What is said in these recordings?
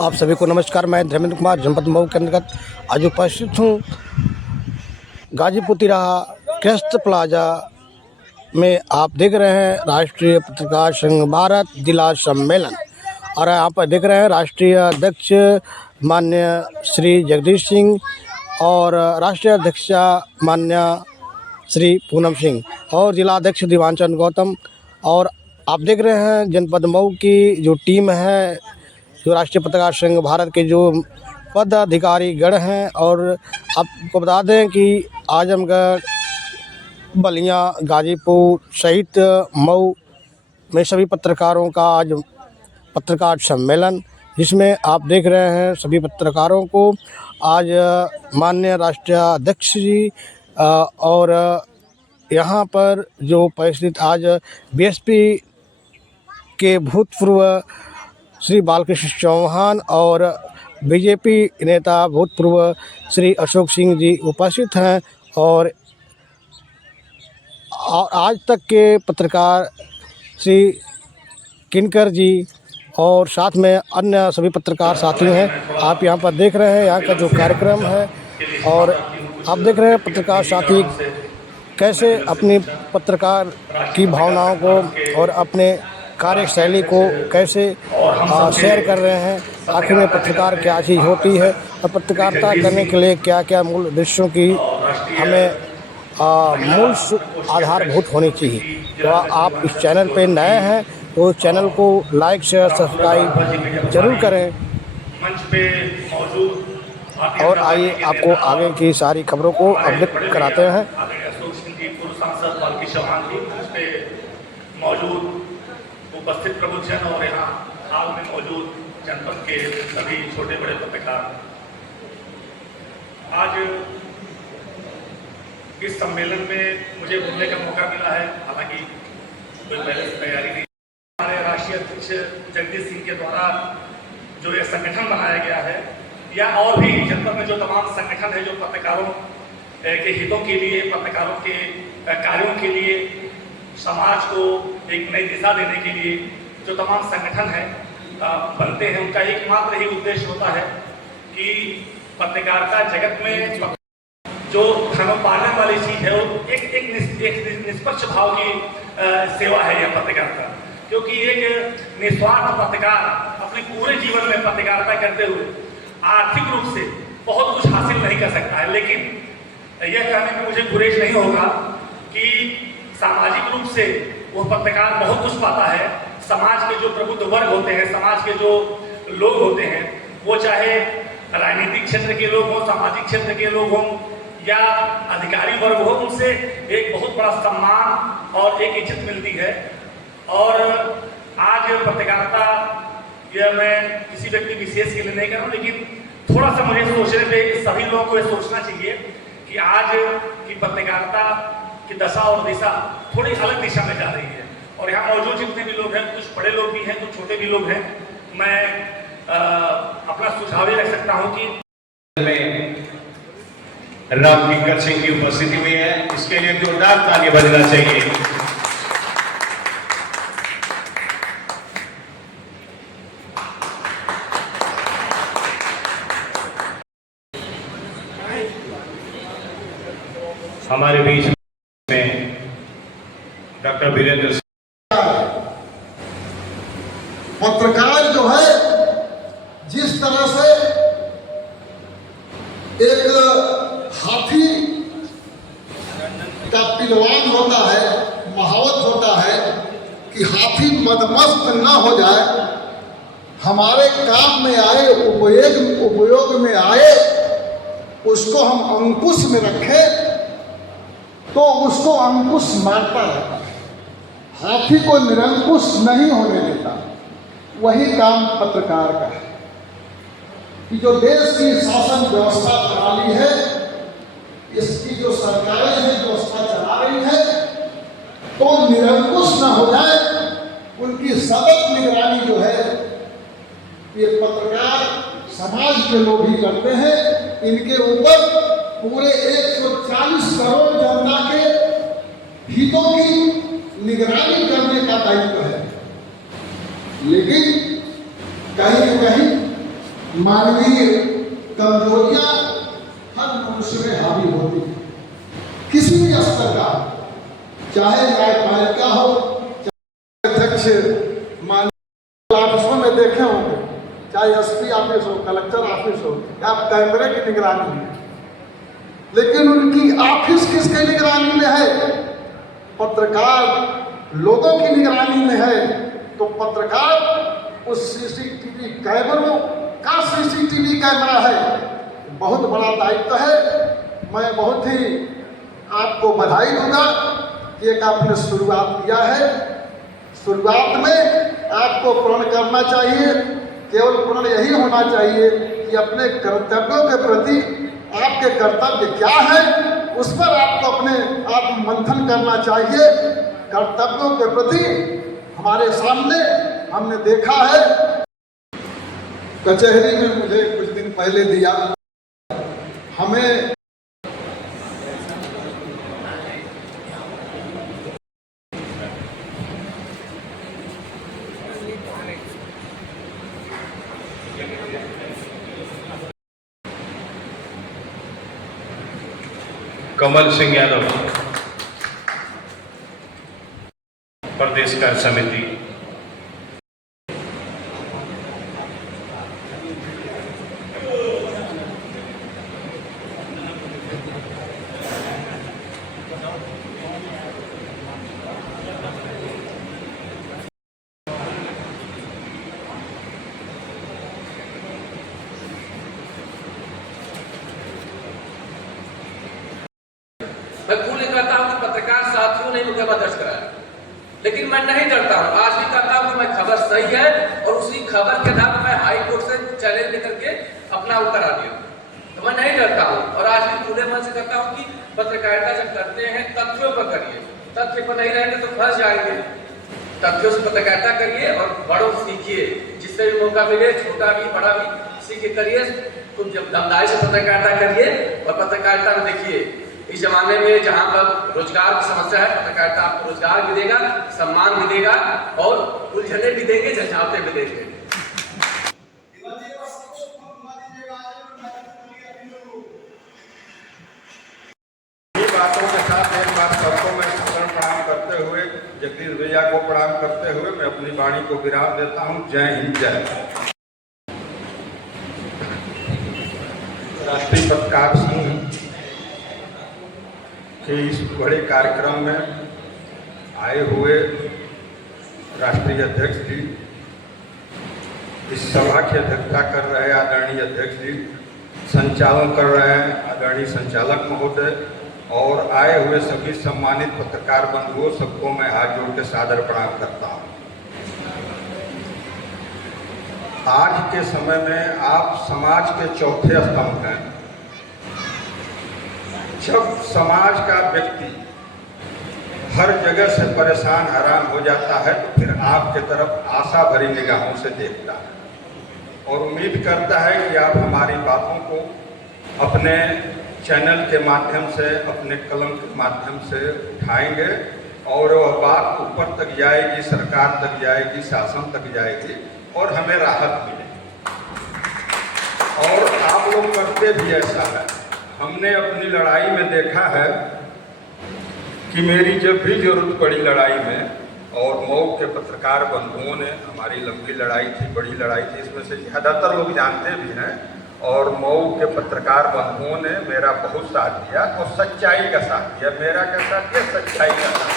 आप सभी को नमस्कार। मैं धर्मेंद्र कुमार जनपद मऊ के अंतर्गत आज उपस्थित हूँ गाजीपुर तिराहा क्रेस्ट प्लाजा में। आप देख रहे हैं राष्ट्रीय पत्रकार संघ भारत जिला सम्मेलन, और यहाँ पर देख रहे हैं राष्ट्रीय अध्यक्ष माननीय श्री जगदीश सिंह और राष्ट्रीय अध्यक्षा माननीय श्री पूनम सिंह और जिला अध्यक्ष दीवानचंद गौतम। और आप देख रहे हैं जनपद मऊ की जो टीम है, जो राष्ट्रीय पत्रकार संघ भारत के जो पदाधिकारी गण हैं। और आपको बता दें कि आजमगढ़, बलिया, गाजीपुर सहित मऊ में सभी पत्रकारों का आज पत्रकार सम्मेलन, जिसमें आप देख रहे हैं सभी पत्रकारों को आज माननीय राष्ट्रीय अध्यक्ष जी और यहाँ पर जो उपस्थित आज बीएसपी के भूतपूर्व श्री बालकृष्ण चौहान और बीजेपी नेता भूतपूर्व श्री अशोक सिंह जी उपस्थित हैं। और आज तक के पत्रकार श्री किनकर जी और साथ में अन्य सभी पत्रकार साथी हैं। आप यहाँ पर देख रहे हैं यहाँ का जो कार्यक्रम है, और आप देख रहे हैं पत्रकार साथी कैसे अपनी पत्रकार की भावनाओं को और अपने कार्यशैली को कैसे शेयर कर रहे हैं। आखिर में पत्रकार क्या चीज़ होती है और पत्रकारिता करने के लिए क्या क्या मूल उद्देश्यों की हमें मूल आधारभूत होनी चाहिए। तो आप इस चैनल पे नए हैं तो चैनल को लाइक शेयर सब्सक्राइब जरूर करें। और आइए आपको आगे की सारी खबरों को अपडेट कराते हैं। मौजूद उपस्थित प्रमुखजन और यहाँ हाल में मौजूद जनपद के सभी छोटे बड़े पत्रकार, आज इस सम्मेलन में मुझे बोलने का मौका मिला है। हालांकि कोई पहले से तैयारी नहीं। हमारे राष्ट्रीय अध्यक्ष जगदीश सिंह के द्वारा जो यह संगठन बनाया गया है, या और भी जनपद में जो तमाम संगठन है जो पत्रकारों के हितों के लिए, पत्रकारों के कार्यों के लिए, समाज को एक नई दिशा देने के लिए जो तमाम संगठन हैं बनते हैं, उनका एकमात्र ही उद्देश्य होता है कि पत्रकारिता जगत में जो धर्मपालन वाली चीज है वो एक निष्पक्ष भाव की सेवा है यह पत्रकारिता। क्योंकि एक निस्वार्थ पत्रकार अपने पूरे जीवन में पत्रकारिता करते हुए आर्थिक रूप से बहुत कुछ हासिल नहीं कर सकता है, लेकिन यह कहने में मुझे गुरेज नहीं होगा कि सामाजिक रूप से वो पत्रकार बहुत कुछ पाता है। समाज के जो प्रबुद्ध वर्ग होते हैं, समाज के जो लोग होते हैं, वो चाहे राजनीतिक क्षेत्र के लोग हों, सामाजिक क्षेत्र के लोग हों या अधिकारी वर्ग हो, उनसे एक बहुत बड़ा सम्मान और एक इज्जत मिलती है। और आज पत्रकारिता, यह मैं किसी व्यक्ति विशेष के लिए नहीं कर रहा हूँ, लेकिन थोड़ा सा मुझे सोचने पे सभी लोगों को यह सोचना चाहिए कि आज की पत्रकारिता की दशा और दिशा थोड़ी अलग दिशा में जा रही है। और यहाँ मौजूद जितने भी लोग हैं, कुछ बड़े लोग भी हैं, कुछ छोटे भी लोग हैं, मैं अपना सुझाव ये रख सकता हूँ कि राम किंकर सिंह की उपस्थिति में है, इसके लिए जोरदार ताली बजना चाहिए। हमारे बीच में डॉक्टर वीरेंद्र सिंह। पत्रकार जो है जिस तरह से एक हाथी का पिलवान होता है, महावत होता है कि हाथी मदमस्त न हो जाए, हमारे काम में आए, उपयोग में आए, उसको हम अंकुश में रखें तो उसको अंकुश मारता रहता है, हाथी को निरंकुश नहीं होने देता। वही काम पत्रकार का है कि जो देश की शासन व्यवस्था प्रणाली है, इसकी जो सरकारें हैं व्यवस्था चला रही है, तो निरंकुश न हो जाए, उनकी सतत निगरानी जो है ये पत्रकार समाज के लोग ही करते हैं। इनके ऊपर पूरे 140 करोड़ जनता के हितों की निगरानी करने का दायित्व है। लेकिन कहीं न कहीं मानवीय कमजोरियां हर मनुष्य में हावी होती है, किसी भी स्तर का, चाहे न्यायपालिका हो, चाहे अध्यक्ष माननीय ऑफिसों में देखे होंगे, चाहे एसपी ऑफिस हो, कलेक्टर ऑफिस हो, या कैमरे की निगरानी में, लेकिन उनकी ऑफिस किसके निगरानी में है? पत्रकार लोगों की निगरानी में है। तो पत्रकार उस सीसीटीवी कैमरों का सीसीटीवी कैमरा है, बहुत बड़ा दायित्व है। मैं बहुत ही आपको बधाई दूंगा कि एक आपने शुरुआत किया है। शुरुआत में आपको प्रण करना चाहिए, केवल प्रण यही होना चाहिए कि अपने कर्तव्यों के प्रति आपके कर्तव्य क्या है, उस पर आपको अपने आत्ममंथन करना चाहिए। कर्तव्यों के प्रति हमारे सामने हमने देखा है, कचहरी में मुझे कुछ दिन पहले दिया, हमें कमल सिंह यादव, प्रदेश कार्य समिति। मैं भूल कहता हूं कि पत्रकार साथियों ने मुकदमा दर्ज कराया, लेकिन मैं नहीं डरता हूं। आज भी कहता हूं कि मैं खबर सही है और उसी खबर के आधार पर मैं हाई कोर्ट से चैलेंज लेकर के अपना वो करा दिया। तो मैं नहीं डरता हूं और आज भी खुले मन से कहता हूं कि पत्रकारिता जब करते हैं तथ्यों पर करिए, तथ्य पर नहीं रहेंगे तो फंस जाएंगे। तथ्यों से पत्रकारिता करिए और बड़ों सीखिए, जिससे भी मौका मिले, छोटा भी बड़ा भी सीख के करिए। तुम जब दमदारी से पत्रकारिता करिए और पत्रकारिता में देखिए, इस जमाने में जहां पर रोजगार की समस्या है, पत्रकारिता आपको रोजगार भी देगा, सम्मान भी देगा और उलझने भी देंगे, झंझावते भी देंगे। बातों के साथ एक बात सबको मैं साधारण प्रणाम करते हुए, जगदीश भैया को प्रणाम करते हुए मैं अपनी वाणी को विराम देता हूं। जय हिंद, जय। राष्ट्रीय पत्रकार संघ के इस बड़े कार्यक्रम में आए हुए राष्ट्रीय अध्यक्ष जी, इस सभा की अध्यक्षता कर रहे आदरणीय अध्यक्ष जी, संचालन कर रहे हैं आदरणीय संचालक महोदय, और आए हुए सभी सम्मानित पत्रकार बंधुओं, सबको मैं हाथ जोड़ के सादर प्रणाम करता हूं। आज के समय में आप समाज के चौथे स्तंभ हैं। जब समाज का व्यक्ति हर जगह से परेशान हैरान हो जाता है तो फिर आपके तरफ आशा भरी निगाहों से देखता है और उम्मीद करता है कि आप हमारी बातों को अपने चैनल के माध्यम से, अपने कलम के माध्यम से उठाएंगे और वह बात ऊपर तक जाएगी, सरकार तक जाएगी, शासन तक जाएगी और हमें राहत मिलेगी। और आप लोग करते भी ऐसा है। हमने अपनी लड़ाई में देखा है कि मेरी जब भी जरूरत पड़ी लड़ाई में, और मऊ के पत्रकार बंधुओं ने, हमारी लंबी लड़ाई थी, बड़ी लड़ाई थी, इसमें से ज़्यादातर लोग जानते भी हैं, और मऊ के पत्रकार बंधुओं ने मेरा बहुत साथ दिया और सच्चाई का साथ दिया। मेरा क्या साथ दिया? सच्चाई का साथ।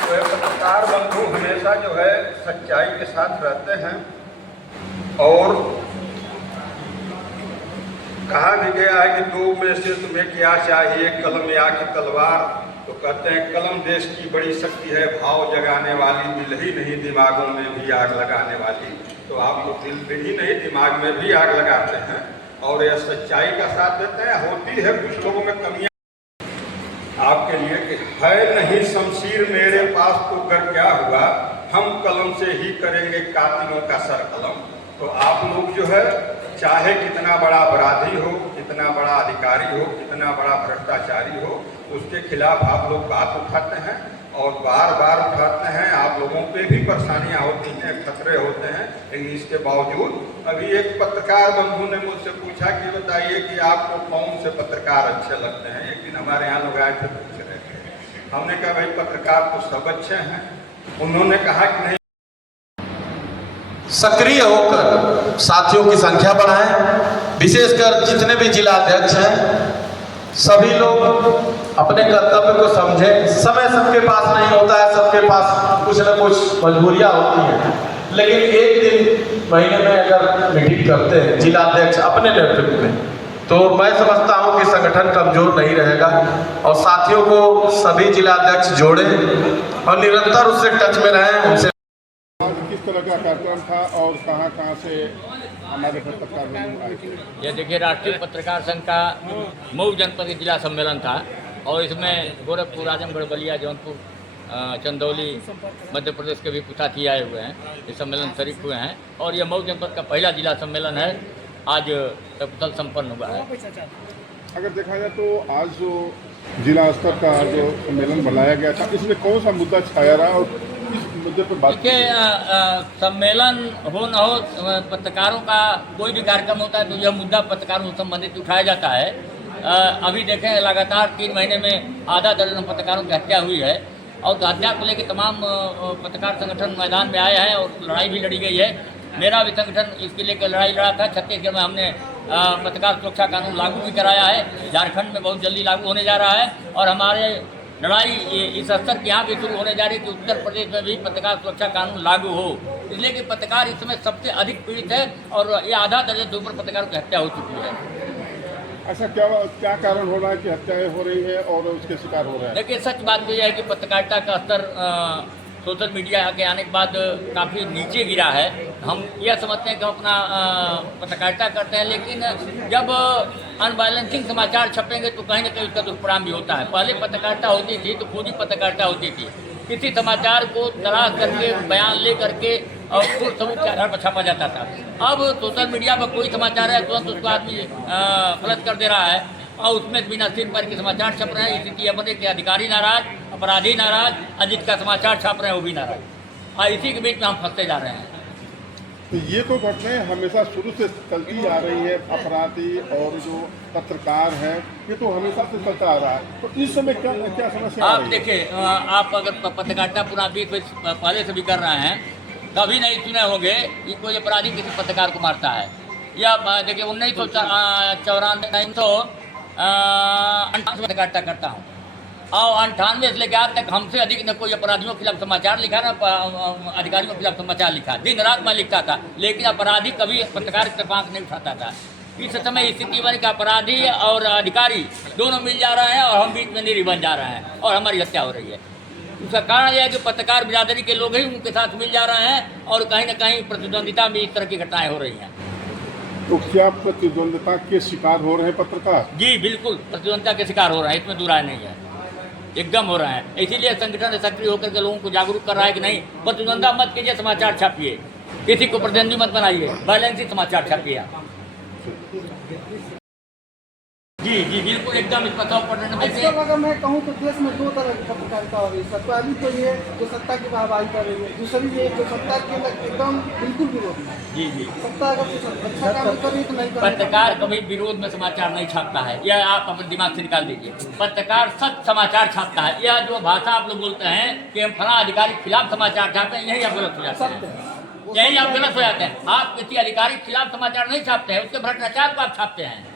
तो पत्रकार बंधु हमेशा जो है सच्चाई के साथ रहते हैं। और कहा भी गया है कि दो में से तुम्हें क्या चाहिए, कलम या कि तलवार? तो कहते हैं कलम देश की बड़ी शक्ति है, भाव जगाने वाली, दिल ही नहीं दिमागों में भी आग लगाने वाली। तो आप लोग दिल ही नहीं दिमाग में भी आग लगाते हैं और यह सच्चाई का साथ देते हैं। होती है कुछ लोगों में कमियां आपके लिए कि है नहीं शमशीर मेरे पास तो कर क्या हुआ, हम कलम से ही करेंगे कातिलों का सर कलम। तो आप लोग जो है चाहे कितना बड़ा अपराधी हो, कितना बड़ा अधिकारी हो, कितना बड़ा भ्रष्टाचारी हो, उसके खिलाफ आप लोग बात उठाते हैं और बार बार उठाते हैं। आप लोगों पे भी परेशानियां होती हैं, खतरे होते हैं, लेकिन इसके बावजूद अभी एक पत्रकार बंधु ने मुझसे पूछा कि बताइए कि आपको कौन से पत्रकार अच्छे लगते हैं। एक दिन हमारे यहाँ लोग आए थे, पूछ रहे थे। हमने कहा भाई पत्रकार तो सब अच्छे हैं। उन्होंने कहा कि नहीं, सक्रिय होकर साथियों की संख्या बढ़ाएं। विशेषकर जितने भी जिला अध्यक्ष हैं सभी लोग अपने कर्तव्य को समझें। समय सबके पास नहीं होता है, सबके पास कुछ न कुछ मजबूरियां होती हैं, लेकिन एक दिन महीने में अगर मीटिंग करते हैं जिला अध्यक्ष अपने नेतृत्व में, तो मैं समझता हूं कि संगठन कमजोर नहीं रहेगा। और साथियों को सभी जिला अध्यक्ष जोड़ें और निरंतर उससे टच में रहें, उनसे। किस तरह का कार्यक्रम था और कहां से हमारे पत्रकार लोग आए थे? ये देखिए, राष्ट्रीय पत्रकार संघ का मऊ जनपद जिला सम्मेलन था और इसमें गोरखपुर, आजमगढ़, बलिया, जौनपुर, चंदौली, मध्य प्रदेश के भी कुछ साथी आए हुए हैं। इस सम्मेलन शरीक हुए हैं और ये मऊ जनपद का पहला जिला सम्मेलन है, आज कुशल संपन्न हुआ है। अगर देखा जाए तो आज जो जिला स्तर का जो सम्मेलन बुलाया गया था, इसमें कौन सा मुद्दा छाया रहा और किस मुद्दे पर बात? देखिए, सम्मेलन हो न हो, पत्रकारों का कोई भी कार्यक्रम होता है तो यह मुद्दा पत्रकारों से संबंधित उठाया जाता है। अभी देखें, लगातार 3 महीने में आधा दर्जन पत्रकारों की हत्या हुई है और हत्या को लेकर तमाम पत्रकार संगठन मैदान में आए हैं और लड़ाई भी लड़ी गई है। मेरा भी संगठन इसके लेकर लड़ाई लड़ा था। छत्तीसगढ़ में हमने पत्रकार सुरक्षा कानून लागू भी कराया है, झारखंड में बहुत जल्दी लागू होने जा रहा है और हमारे लड़ाई इस स्तर की यहाँ भी शुरू होने जा रही है कि उत्तर प्रदेश में भी पत्रकार सुरक्षा कानून लागू हो, इसलिए कि पत्रकार इस समय सबसे अधिक पीड़ित है और ये आधा दर्जन से ऊपर पत्रकारों की हत्या हो चुकी है। ऐसा क्या कारण हो रहा है कि हत्याएं हो रही है और उसके शिकार हो रहे हैं? देखिए, सच बात तो यह है कि पत्रकारिता का स्तर सोशल मीडिया के आने के बाद काफ़ी नीचे गिरा है। हम यह समझते हैं कि हम अपना पत्रकारिता करते हैं, लेकिन जब अनबैलेंसिंग समाचार छपेंगे तो कहीं ना कहीं उसका दुष्परिणाम भी होता है। पहले पत्रकारिता होती थी तो खोजी पत्रकारिता होती थी, किसी समाचार को तलाश करके बयान ले करके और कुछ सबूत के आधार पर छापा जाता था। अब सोशल मीडिया पर कोई समाचार है तुरंत उसको आदमी फ्लश कर दे रहा है और उसमें बिना सिर पर के समाचार छप रहे हैं। स्थिति बने के अधिकारी नाराज, अपराधी नाराज, अजित का समाचार छाप रहे हैं वो भी नाराज, और इसी के बीच में हम फंसते जा रहे हैं। तो ये तो घटनाएं हमेशा शुरू से चलती आ रही है। अपराधी और जो पत्रकार है ये तो हमेशा से चलता आ रहा है, तो इस समय क्या समस्या? आप देखिए, आप अगर पत्रकारिता पूरा 20 वर्ष पहले से भी कर रहे हैं, कभी नहीं सुने होंगे कि कोई अपराधी किसी पत्रकार को मारता है। या देखिए, 1994 पत्रकारिता करता हूँ और 98 से लेकर आज तक हमसे अधिक न कोई अपराधियों के खिलाफ समाचार लिखा न अधिकारियों के खिलाफ समाचार लिखा। दिन रात मैं लिखता था, लेकिन अपराधी कभी पत्रकार की तरफ आंख नहीं उठाता था। इस समय स्थिति बनी कि अपराधी और अधिकारी दोनों मिल जा रहे हैं और हम बीच में निरी बन जा रहे हैं और हमारी हत्या हो रही है। उसका कारण यह है कि पत्रकार बिरादरी के लोग ही उनके साथ मिल जा रहे हैं और कहीं न कहीं प्रतिद्वंदिता में इस तरह की घटनाएं हो रही हैं। तो क्या प्रतिद्वंदिता के शिकार हो रहे हैं पत्रकार? जी बिल्कुल, प्रतिद्वंदिता के शिकार हो रहे हैं, इसमें दुराय नहीं है, एकदम हो रहा है। इसीलिए संगठन सक्रिय होकर के लोगों को जागरूक कर रहा है कि नहीं, प्रतिद्वंदा मत कीजिए, समाचार छापिए, किसी को प्रतिद्वंदी मत बनाइए, बैलेंसिंग समाचार छापिए आप। जी जी बिल्कुल, एकदम इस पर 100%। अगर मैं कहूँ तो देश में 2 तरह की पत्रकारिता हो रही है। पहली तो ये जो सत्ता की वाहवाही कर रही है, दूसरी ये जो सत्ता के एकदम बिल्कुल विरोध में। जी जी, सत्ता अगर कुछ अच्छा काम कर रही है तो नहीं। पत्रकार कभी विरोध में समाचार नहीं छापता है, यह आप अपने दिमाग से निकाल दीजिए। पत्रकार सच समाचार छापता है। यह जो भाषा आप लोग बोलते हैं कि हम फला अधिकारी के खिलाफ समाचार छापते हैं, यही आप गलत हो जाते हैं, यही आप गलत हो जाते हैं। आप किसी अधिकारी के खिलाफ समाचार नहीं छापते हैं, उसके भ्रष्टाचार को आप छापते हैं।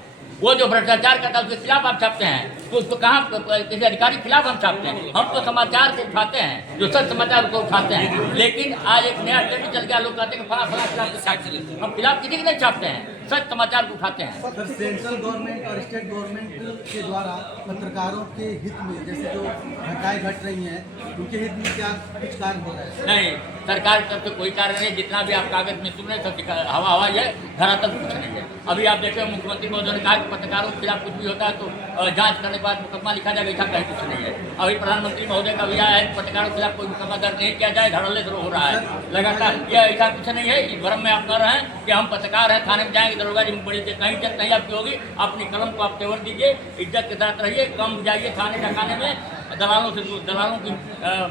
वो जो भ्रष्टाचार करता है उसके खिलाफ आप छापते हैं, तो उसको कहाँ किसी अधिकारी के खिलाफ हम छापते हैं? हम तो समाचार को उठाते हैं, जो सच समाचार को उठाते हैं। लेकिन आज एक नया ट्रेंड चल गया, लोग कहते हैं कि फला फला खिलाफ छापते, हम खिलाफ किसी के नहीं छापते हैं, सच समाचार को उठाते हैं। सर, सेंट्रल गवर्नमेंट और स्टेट गवर्नमेंट के द्वारा पत्रकारों के हित में जैसे जो घटनाएं घट रही हैं, उनके हित में क्या कुछ कार्य हो रहा है? नहीं, सरकार की तरफ से कोई कार्य नहीं। जितना भी आप कागज में सुन रहे हैं हवा हवा है, धरातल कुछ नहीं है। अभी आप देखें, मुख्यमंत्री महोदय ने कहा कि पत्रकारों के खिलाफ कुछ भी होता है तो जांच करने के बाद मुकदमा लिखा जाएगा, ऐसा कहीं कुछ नहीं है। अभी प्रधानमंत्री महोदय का भी आया है, पत्रकारों के खिलाफ कोई मुकदमा दर्ज नहीं किया जाए, धड़ल्ले शुरू हो रहा है लगातार। यह ऐसा कुछ नहीं है, इस भ्रम में आप न रहें कि हम पत्रकार हैं, थाने में जाएंगे, दरोगा जी बड़ी कहीं इज्जत नहीं आपकी होगी। अपनी कलम को आप तेवर दीजिए, इज्जत के साथ रहिए, कम जाइए थाने डकाने में, दलालों की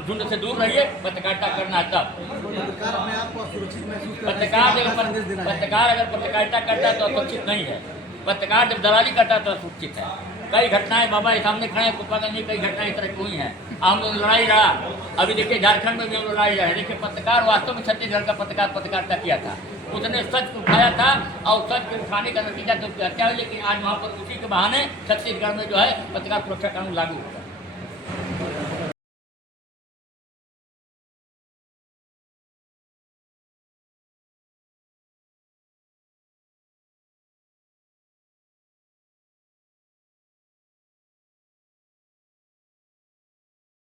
झुंड से दूर रहिए, पत्रकारिता करना तब। पत्रकार अपने आप को सुरक्षित महसूस करते हैं, पत्रकार अगर पत्रकारिता करता है तो असुरक्षित नहीं है। पत्रकार जब दलाली करता है तो असुरक्षित है। कई घटनाएं बाबा के सामने खड़े हैं, कुप्पागंज में कई घटनाएं इस तरह की हुई हैं। हम लोग लड़ाई लड़ा, अभी देखिए झारखंड में भी हम लड़ाई लड़े। देखिए पत्रकार वास्तव में छत्तीसगढ़ का पत्रकार पत्रकारिता किया था, उसने सच को उठाया था और सच को उठाने का नतीजा तो उसकी हत्या हुई। लेकिन आज वहाँ पर उसी के बहाने छत्तीसगढ़ में जो है पत्रकार सुरक्षा कानून लागू